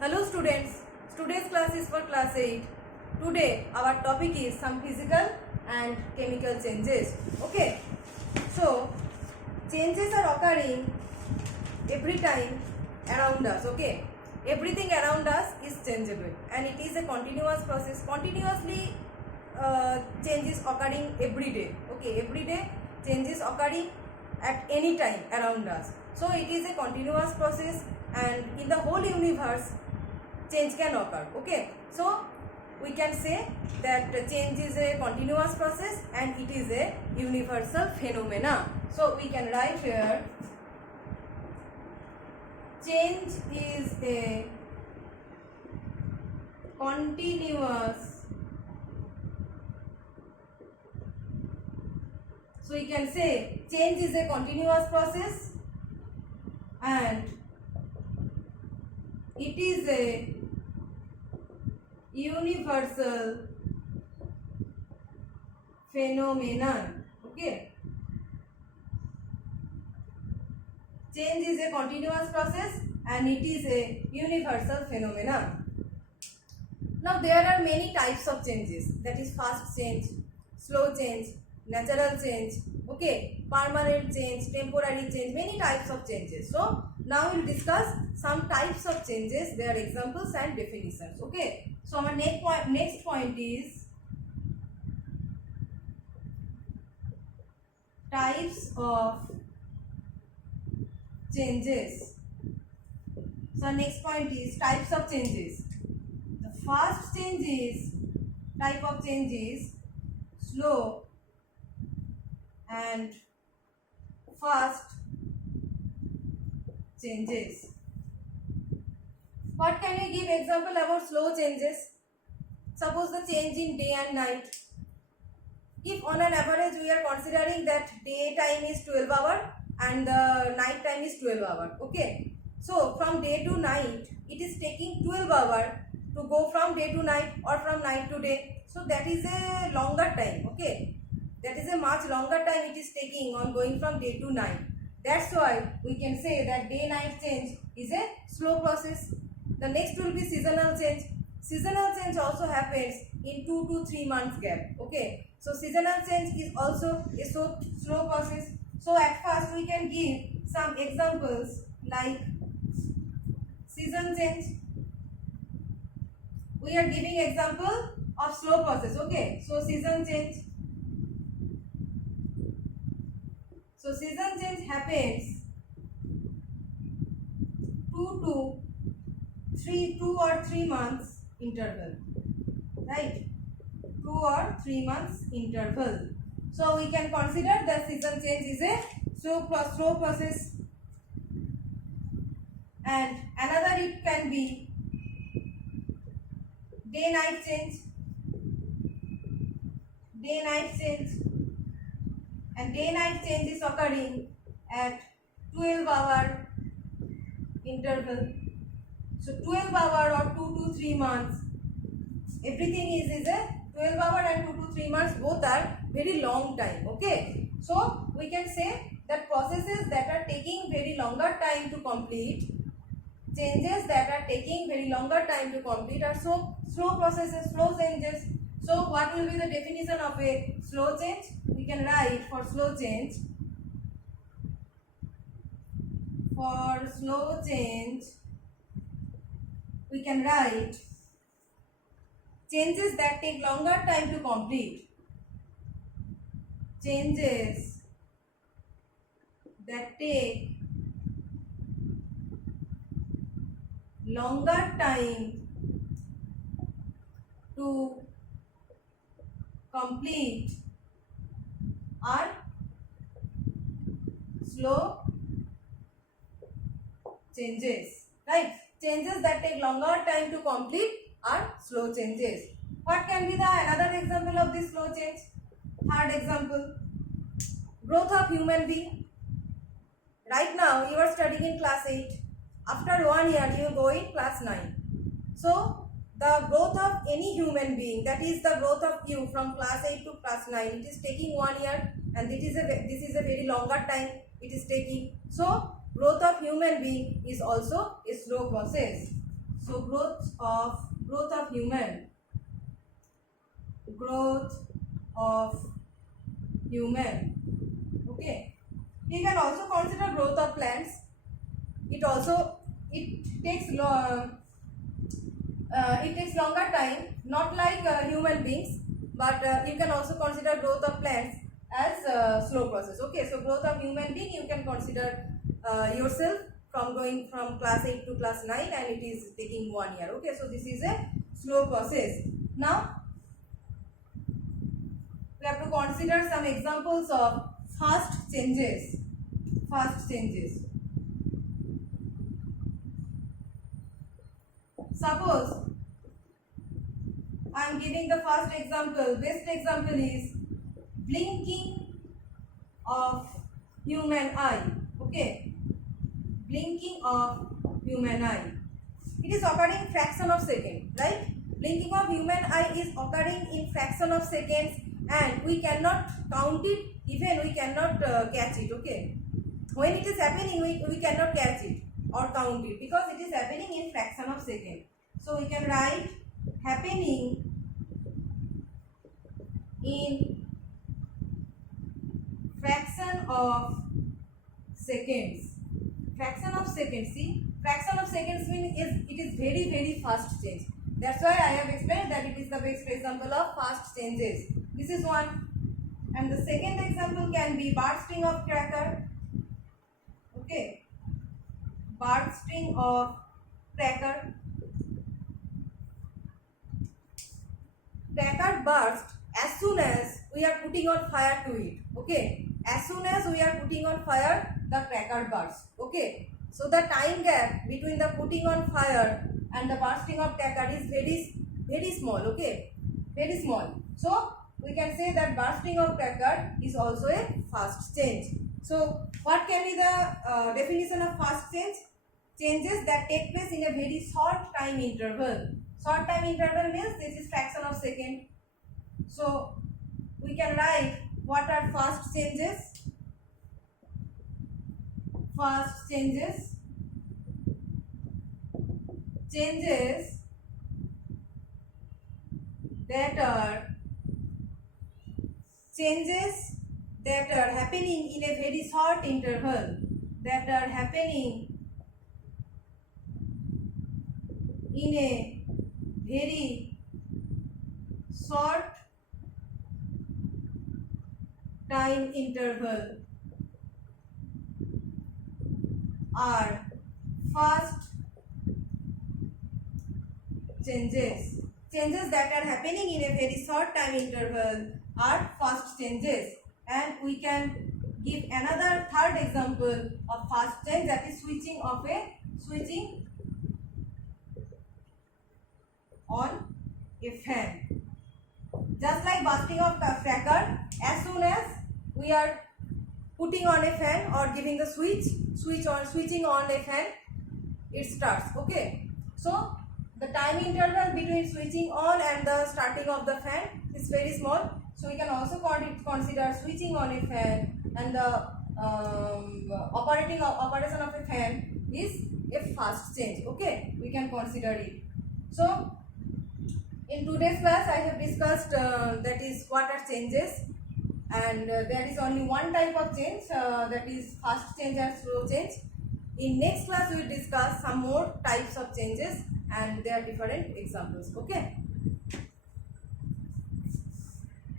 Hello students, today's class is for class 8. Today our topic is some physical and chemical changes. Okay, so changes are occurring every time around us. Okay, everything around us is changeable and it is a continuous process. Continuously change is occurring every day. Okay, every day change is occurring at any time around us. So it is a continuous process and in the whole universe change can occur. Okay, so we can say that change is a continuous process and it is a universal phenomena. So we can write here change is a continuous, so we can say change is a continuous process and it is a universal phenomenon. Okay, change is a continuous process and it is a universal phenomenon. Now there are many types of changes, that is fast change, slow change, natural change, okay, permanent change, temporary change, many types of changes. So now we will discuss some types of changes, their examples and definitions. Okay, so our next point is types of changes. So next point is types of changes. The first change is type of change is slow and fast changes. What can we give example about slow changes? Suppose the change in day and night. If on an average we are considering that day time is 12 hour and the night time is 12 hour. Okay, so from day to night it is taking 12 hour to go from day to night or from night to day. So that is a longer time. Okay, that is a much longer time it is taking on going from day to night. That's why we can say that day night change is a slow process. The next will be seasonal change. Seasonal change also happens in 2 to 3 months gap. Okay, so seasonal change is also a slow process. So at first we can give some examples like season change. We are giving example of slow process. Okay, so season change. So season change happens 2 or 3 months interval, right? 2 or 3 months interval. So we can consider that season change is a slow process. And another it can be day night change. Day night change, and day night change is occurring at 12 hour interval. So 12 hour or 2 to 3 months, everything is a 12 hour and 2 to 3 months, both are very long time. Okay, so we can say that processes that are taking very longer time to complete, changes that are taking very longer time to complete are slow processes, slow changes. So what will be the definition of a slow change? We can write for slow change. For slow change, we can write changes that take longer time to complete. Changes that take longer time to complete are slow changes, right? Changes that take longer time to complete are slow changes. What can be the another example of this slow change? Third example, growth of human being. Right now you are studying in class 8. After 1 year you go in class 9. So the growth of any human being, that is the growth of you from class 8 to class 9, it is taking 1 year and this is a very longer time it is taking. So growth of human being is also a slow process. So growth of human, okay. You can also consider growth of plants. It takes longer time, not like human beings, but you can also consider growth of plants as a slow process. Okay, so growth of human being, you can consider yourself from going from class 8 to class 9, and it is taking 1 year. Okay, so this is a slow process. Now we have to consider some examples of fast changes. Suppose I am giving the first example. Best example is blinking of human eye. Okay, blinking of human eye. It is occurring fraction of second, right? Blinking of human eye is occurring in fraction of seconds, and we cannot count it, even we cannot catch it. Okay, when it is happening, we cannot catch it or count it because it is happening in fraction of second. So we can write happening in fraction of seconds. See, fraction of seconds means it is very, very fast change. That's why I have explained that it is the best example of fast changes. This is one. And the second example can be bursting of cracker. Okay, bursting of cracker. Cracker burst as soon as we are putting on fire to it. Okay, as soon as we are putting on fire, the cracker bursts. Okay, so the time gap between the putting on fire and the bursting of cracker is very, very small. Okay, very small. So we can say that bursting of cracker is also a fast change. So what can be the definition of fast change? Changes that take place in a very short time interval. Short time interval means this is fraction of second. So we can write what are fast changes. Fast changes. Changes that are happening in a very short interval. That are happening in a very short time interval are fast changes. Changes that are happening in a very short time interval are fast changes. And we can give another third example of fast change, that is switching on a fan. Just like bursting of cracker, as soon as we are putting on a fan or giving the switching on a fan, it starts. Okay, so the time interval between switching on and the starting of the fan is very small. So we can also consider switching on a fan, and the operation of a fan is a fast change. Okay, we can consider it. So in today's class I have discussed that is what are changes, and there is only one type of change, that is fast change and slow change. In next class we will discuss some more types of changes and their different examples. Okay.